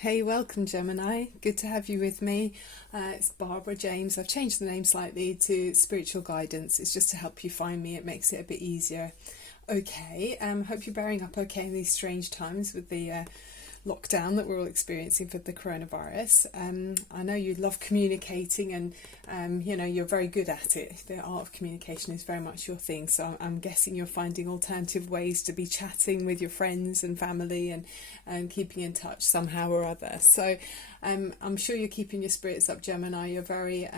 Hey, welcome Gemini. Good to have you with me. It's Barbara James. I've changed the name slightly to Spiritual Guidance. It's just to help you find me. It makes it a bit easier. Okay, hope you're bearing up okay in these strange times with the lockdown that we're all experiencing for the coronavirus. I know you love communicating and you're very good at it. The art of communication is very much your thing, so I'm guessing you're finding alternative ways to be chatting with your friends and family and keeping in touch somehow or other. So I'm sure you're keeping your spirits up, Gemini. You're very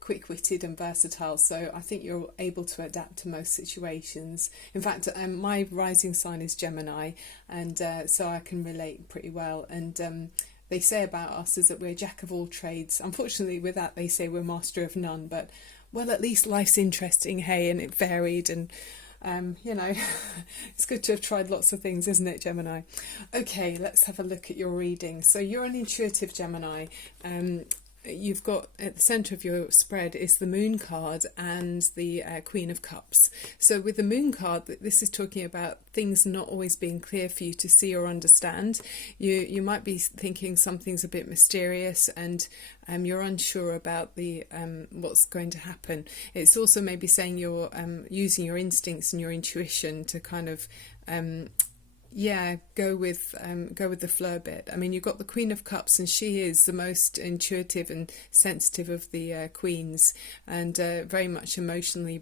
quick-witted and versatile, so I think you're able to adapt to most situations. In fact, my rising sign is Gemini, and so I can relate pretty well. And they say about us is that we're jack of all trades. Unfortunately, with that, they say we're master of none. But, well, at least life's interesting, hey, and it varied. And, it's good to have tried lots of things, isn't it, Gemini? Okay, let's have a look at your reading. So you're an intuitive Gemini. You've got at the centre of your spread is the Moon card and the Queen of Cups. So with the Moon card, this is talking about things not always being clear for you to see or understand. You might be thinking something's a bit mysterious and you're unsure about the what's going to happen. It's also maybe saying you're using your instincts and your intuition to kind of go with the flow a bit. I mean, you've got the Queen of Cups, and she is the most intuitive and sensitive of the queens, and very much emotionally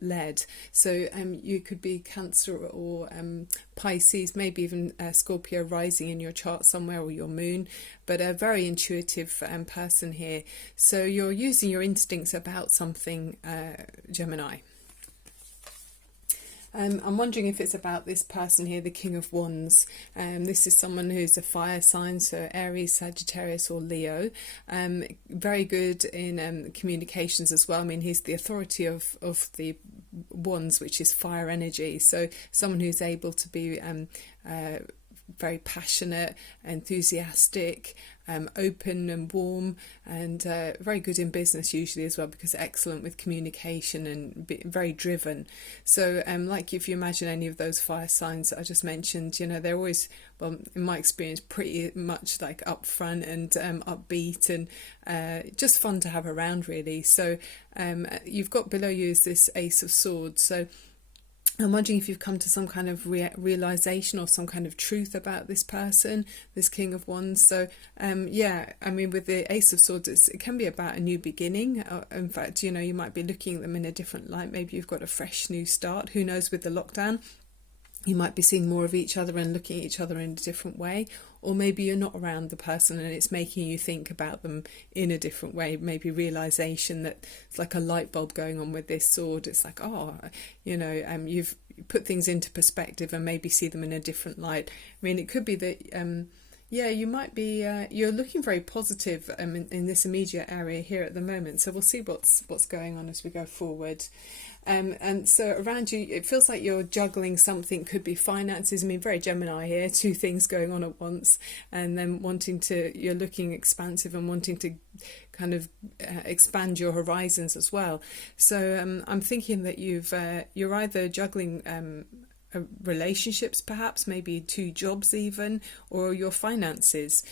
led. So you could be Cancer or Pisces, maybe even Scorpio rising in your chart somewhere, or your moon, but a very intuitive person here. So you're using your instincts about something, Gemini. I'm wondering if it's about this person here, the King of Wands. This is someone who's a fire sign, so Aries, Sagittarius or Leo. Very good in communications as well. I mean, he's the authority of the Wands, which is fire energy. So someone who's able to be very passionate, enthusiastic, open and warm, and very good in business usually as well, because excellent with communication and very driven. So like if you imagine any of those fire signs that I just mentioned, they're always, well, in my experience, pretty much like upfront and upbeat and just fun to have around, really. So you've got below you is this Ace of Swords. So I'm wondering if you've come to some kind of realization or some kind of truth about this person, this King of Wands. So, I mean, with the Ace of Swords, it can be about a new beginning. In fact, you might be looking at them in a different light. Maybe you've got a fresh new start. Who knows, with the lockdown? You might be seeing more of each other and looking at each other in a different way. Or maybe you're not around the person and it's making you think about them in a different way. Maybe realization that it's like a light bulb going on with this sword. It's like, you've put things into perspective and maybe see them in a different light. I mean, it could be that you might be you're looking very positive in this immediate area here at the moment. So we'll see what's going on as we go forward. And so around you, it feels like you're juggling something. Could be finances. I mean, very Gemini here, two things going on at once, and then you're looking expansive and wanting to kind of expand your horizons as well. So I'm thinking that you're either juggling relationships, perhaps maybe two jobs even, or your finances.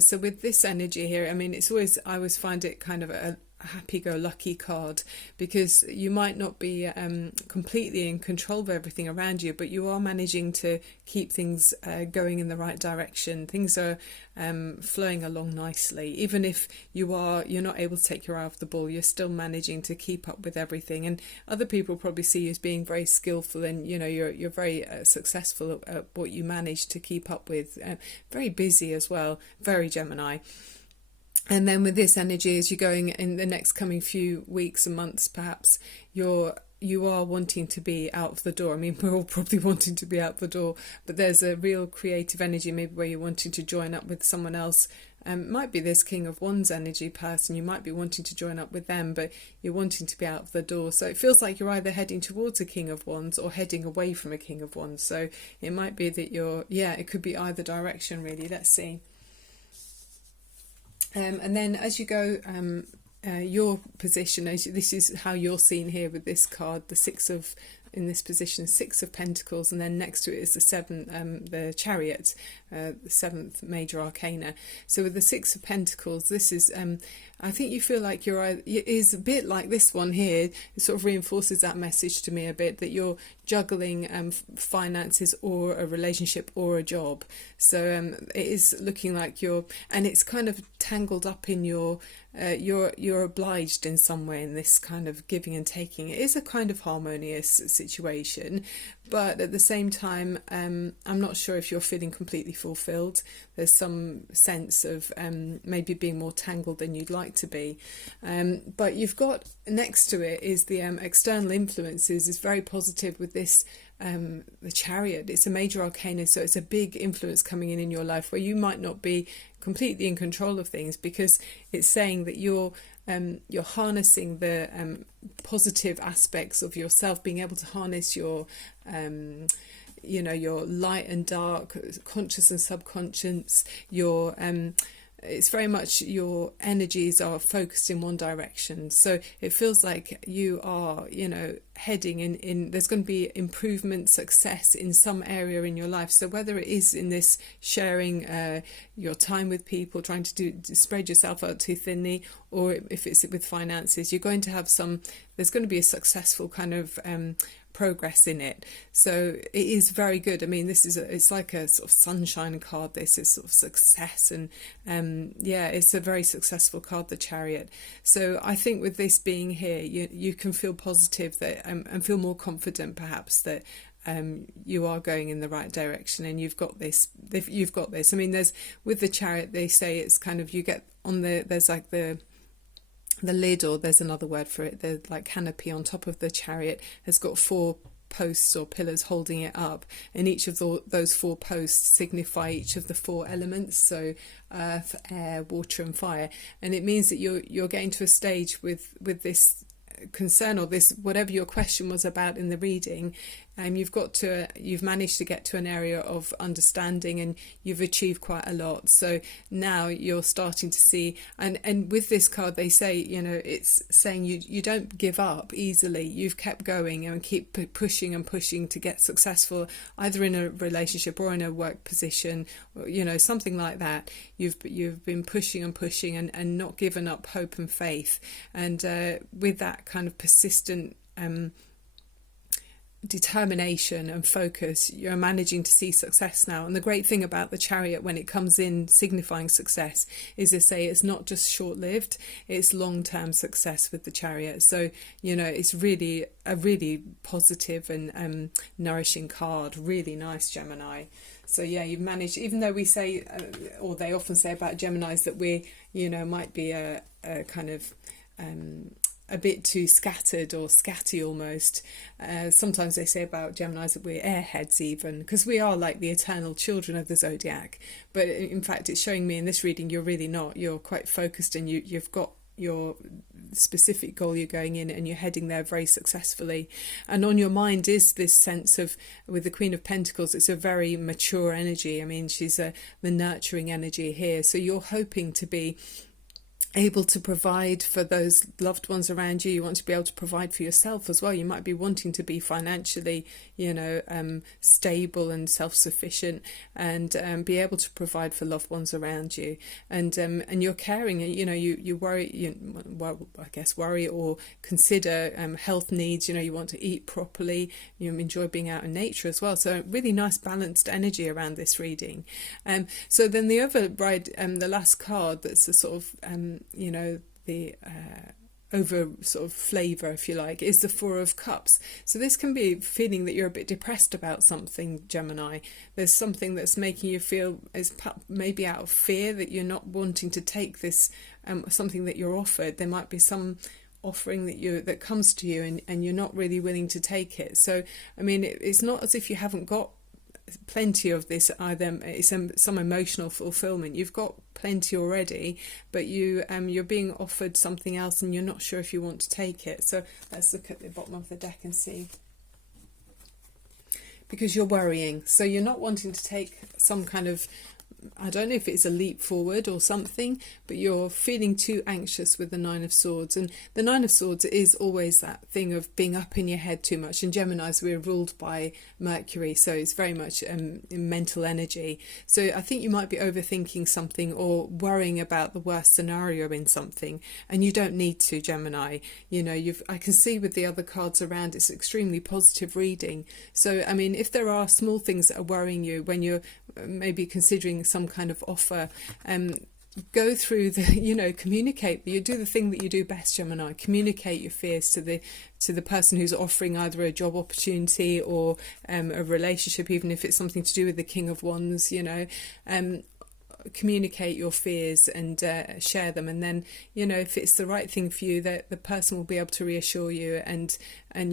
So with this energy here, I mean, I always find it kind of a happy-go-lucky card, because you might not be completely in control of everything around you, but you are managing to keep things going in the right direction. Things are flowing along nicely. Even if you're not able to take your eye off the ball, you're still managing to keep up with everything. And other people probably see you as being very skillful, and you're very successful at what you manage to keep up with. Very busy as well, very Gemini. And then with this energy, as you're going in the next coming few weeks and months, perhaps you are wanting to be out of the door. I mean, we're all probably wanting to be out the door, but there's a real creative energy maybe where you're wanting to join up with someone else. Might be this King of Wands energy person. You might be wanting to join up with them, but you're wanting to be out of the door. So it feels like you're either heading towards a King of Wands or heading away from a King of Wands. So it might be that it could be either direction, really. Let's see. And then as you go, your position, this is how you're seen here with this card, the Six of in this position, Six of Pentacles, and then next to it is the the Chariot, the seventh major arcana. So with the Six of Pentacles, this is, I think you feel like it is a bit like this one here. It sort of reinforces that message to me a bit, that you're juggling finances or a relationship or a job. So it is looking like and it's kind of tangled up in you're obliged in some way in this kind of giving and taking. It is a kind of harmonious situation, but at the same time, I'm not sure if you're feeling completely fulfilled. There's some sense of maybe being more tangled than you'd like to be. But you've got next to it is the external influences is very positive with this. The Chariot, it's a major arcana, so it's a big influence coming in your life where you might not be completely in control of things, because it's saying that you're harnessing the positive aspects of yourself, being able to harness your your light and dark, conscious and subconscious, it's very much your energies are focused in one direction. So it feels like you are, heading in there's going to be improvement, success in some area in your life. So whether it is in this sharing your time with people, trying to spread yourself out too thinly, or if it's with finances, you're going to have there's going to be a successful kind of progress in it. So it is very good. I mean, it's like a sort of sunshine card. This is sort of success, and it's a very successful card, the Chariot. So I think with this being here, you can feel positive that and feel more confident perhaps that you are going in the right direction, and you've got this. I mean, with the Chariot, they say it's kind of, you get on there's like the lid, or there's another word for it, the like canopy on top of the Chariot has got 4 posts or pillars holding it up, and each of those 4 posts signify each of the 4 elements, so earth, air, water and fire. And it means that you're getting to a stage with this concern, or this, whatever your question was about in the reading, you've managed to get to an area of understanding, and you've achieved quite a lot. So now you're starting to see, and with this card they say, it's saying you don't give up easily. You've kept going and keep pushing and pushing to get successful, either in a relationship or in a work position, or, something like that. You've been pushing and pushing and not given up hope and faith, and with that kind of persistent determination and focus, you're managing to see success now. And the great thing about the Chariot, when it comes in signifying success, is they say it's not just short-lived, it's long-term success with the Chariot. So it's really a really positive and nourishing card. Really nice, Gemini. So you've managed, even though we say, or they often say about Geminis, that we might be a kind of a bit too scattered or scatty almost. Sometimes they say about Geminis that we're airheads even, because we are like the eternal children of the zodiac. But in fact, it's showing me in this reading you're really not. You're quite focused, and you've got your specific goal you're going in, and you're heading there very successfully. And on your mind is this sense of, with the Queen of Pentacles, it's a very mature energy. I mean, she's the nurturing energy here. So you're hoping to be able to provide for those loved ones around you. You want to be able to provide for yourself as well. You might be wanting to be financially, stable and self-sufficient, and be able to provide for loved ones around you. And you're caring. You worry. Worry or consider health needs. You want to eat properly. You enjoy being out in nature as well. So really nice balanced energy around this reading. So then the other the last card, that's a sort of the over sort of flavour, if you like, is the Four of Cups. So this can be feeling that you're a bit depressed about something, Gemini. There's something that's making you feel, is maybe out of fear, that you're not wanting to take this something that you're offered. There might be some offering that comes to you, and you're not really willing to take it. So I mean, it's not as if you haven't got plenty of this, either it's some emotional fulfillment. You've got plenty already, but you're being offered something else, and you're not sure if you want to take it. So let's look at the bottom of the deck and see. Because you're worrying, so you're not wanting to take some kind of I don't know if it's a leap forward or something, but you're feeling too anxious with the Nine of Swords. And the Nine of Swords is always that thing of being up in your head too much. And Geminis, we're ruled by Mercury, so it's very much mental energy. So I think you might be overthinking something or worrying about the worst scenario in something, and you don't need to, Gemini. You know, I can see with the other cards around, it's extremely positive reading. So, I mean, if there are small things that are worrying you when you're maybe considering some kind of offer, go through communicate. You do the thing that you do best, Gemini. Communicate your fears to the person who's offering either a job opportunity or a relationship, even if it's something to do with the King of Wands, communicate your fears and share them, and then if it's the right thing for you, that the person will be able to reassure you, and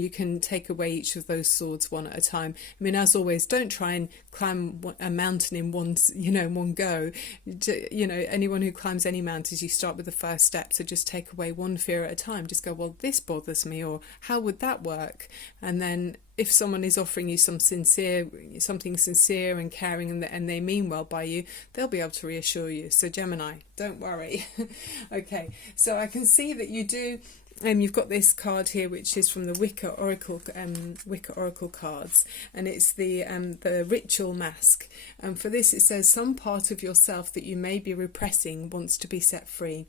you can take away each of those swords one at a time. I mean, as always, don't try and climb a mountain in one go. Anyone who climbs any mountains, you start with the first step, so just take away one fear at a time. Just go, well, this bothers me, or how would that work? And then if someone is offering you something sincere and caring, and they mean well by you, they'll be able to reassure you. So Gemini, don't worry. Okay, so I can see that you do. You've got this card here, which is from the Wicca Oracle cards, and it's the Ritual Mask. And for this, it says some part of yourself that you may be repressing wants to be set free.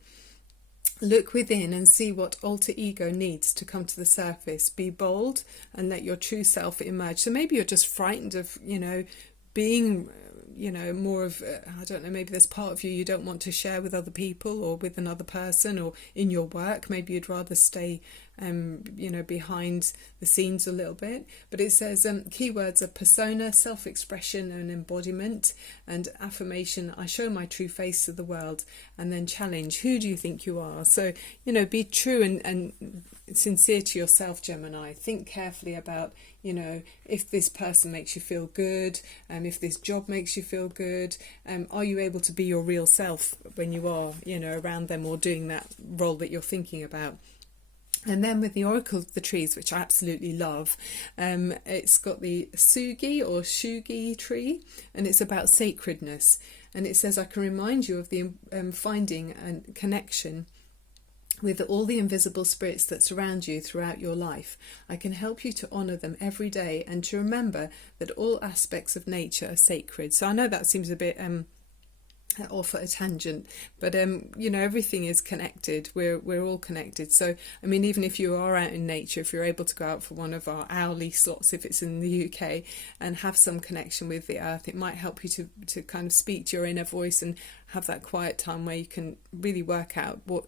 Look within and see what alter ego needs to come to the surface. Be bold and let your true self emerge. So maybe you're just frightened of, being, more of, I don't know, maybe there's part of you don't want to share with other people or with another person or in your work. Maybe you'd rather stay, behind the scenes a little bit. But it says keywords are persona, self-expression and embodiment, and affirmation, I show my true face to the world, and then challenge, who do you think you are? So, be true and sincere to yourself, Gemini. Think carefully about, if this person makes you feel good, if this job makes you feel good, are you able to be your real self when you are, around them or doing that role that you're thinking about? And then with the Oracle of the Trees, which I absolutely love, it's got the Sugi or Shugi tree, and it's about sacredness. And it says, I can remind you of the finding and connection with all the invisible spirits that surround you throughout your life. I can help you to honour them every day and to remember that all aspects of nature are sacred. So I know that seems a bit off at a tangent, but everything is connected. We're all connected. So I mean, even if you are out in nature, if you're able to go out for one of our hourly slots, if it's in the UK, and have some connection with the earth, it might help you to kind of speak to your inner voice and have that quiet time where you can really work out what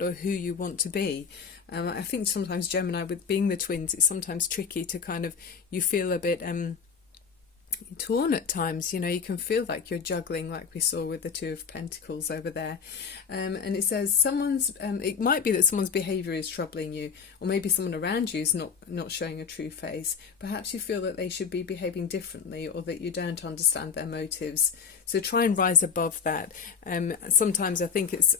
or who you want to be. I think sometimes, Gemini, with being the twins, it's sometimes tricky to kind of, you feel a bit torn at times. You can feel like you're juggling, like we saw with the Two of Pentacles over there. And it says it might be that someone's behaviour is troubling you, or maybe someone around you is not showing a true face. Perhaps you feel that they should be behaving differently, or that you don't understand their motives. So try and rise above that. Sometimes I think it's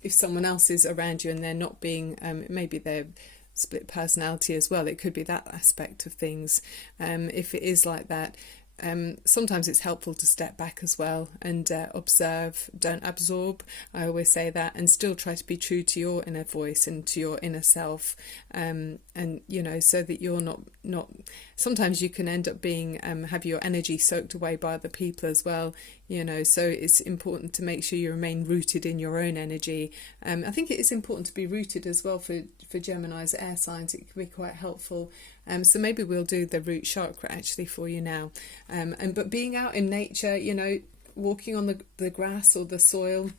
if someone else is around you and they're not being, maybe they're split personality as well, it could be that aspect of things. If it is like that, sometimes it's helpful to step back as well and observe. Don't absorb, I always say that, and still try to be true to your inner voice and to your inner self, and so that you're not sometimes you can end up being have your energy soaked away by other people as well. So it's important to make sure you remain rooted in your own energy. I think it is important to be rooted as well for Gemini's air signs. It can be quite helpful. So maybe we'll do the root chakra actually for you now. But being out in nature, walking on the grass or the soil,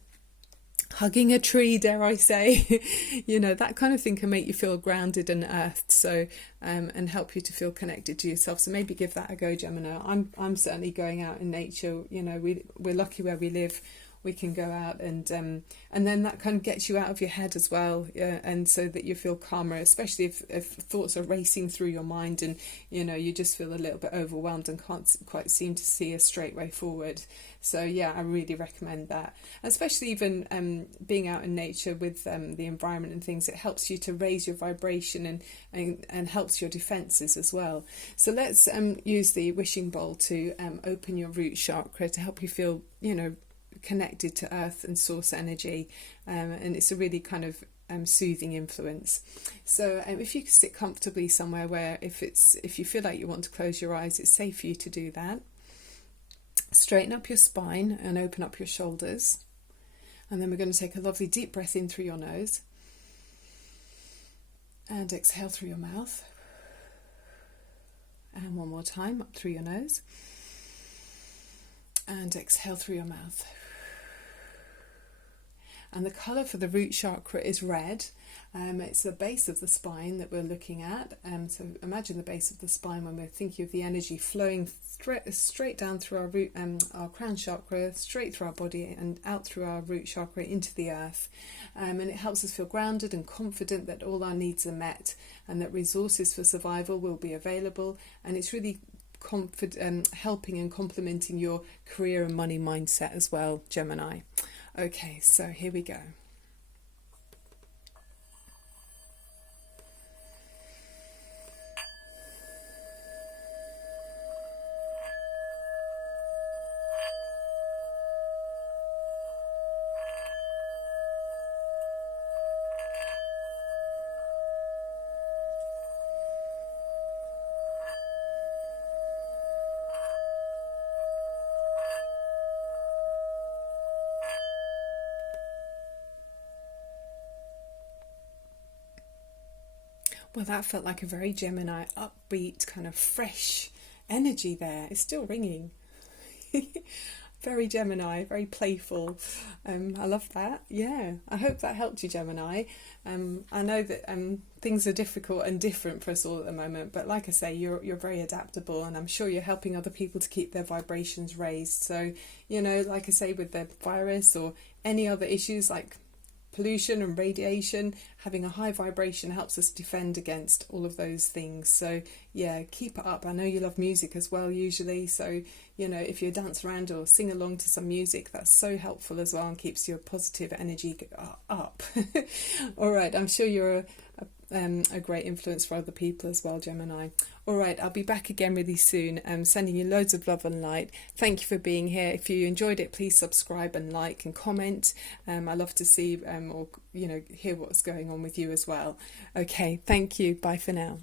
hugging a tree, dare I say, that kind of thing can make you feel grounded and earthed. So and help you to feel connected to yourself. So maybe give that a go, Gemini. I'm certainly going out in nature. We're lucky where we live. we can go out and then that kind of gets you out of your head as well, and so that you feel calmer, especially if thoughts are racing through your mind and you just feel a little bit overwhelmed and can't quite seem to see a straight way forward. So yeah, I really recommend that, especially even being out in nature with the environment and things. It helps you to raise your vibration and helps your defenses as well. So let's use the wishing bowl to open your root chakra to help you feel connected to earth and source energy, and it's a really kind of soothing influence. So if you can sit comfortably somewhere where if you feel like you want to close your eyes, it's safe for you to do that. Straighten up your spine and open up your shoulders, and then we're going to take a lovely deep breath in through your nose and exhale through your mouth, and one more time up through your nose and exhale through your mouth. And the colour for the root chakra is red. It's the base of the spine that we're looking at. So imagine the base of the spine when we're thinking of the energy flowing straight down through our root, our crown chakra, straight through our body and out through our root chakra into the earth. And it helps us feel grounded and confident that all our needs are met and that resources for survival will be available. And it's really helping and complementing your career and money mindset as well, Gemini. Okay, so here we go. Well, that felt like a very Gemini, upbeat, kind of fresh energy there. It's still ringing. Very Gemini, very playful. I love that. Yeah, I hope that helped you, Gemini. I know that things are difficult and different for us all at the moment, but like I say, you're very adaptable, and I'm sure you're helping other people to keep their vibrations raised. So, like I say, with the virus or any other issues like pollution and radiation, having a high vibration helps us defend against all of those things. So yeah, keep it up. I know you love music as well usually, so if you dance around or sing along to some music, that's so helpful as well and keeps your positive energy up. All right, I'm sure you're a great influence for other people as well, Gemini. All right, I'll be back again really soon. Sending you loads of love and light. Thank you for being here. If you enjoyed it, please subscribe and like and comment. I love to see or hear what's going on with you as well. Okay, thank you. Bye for now.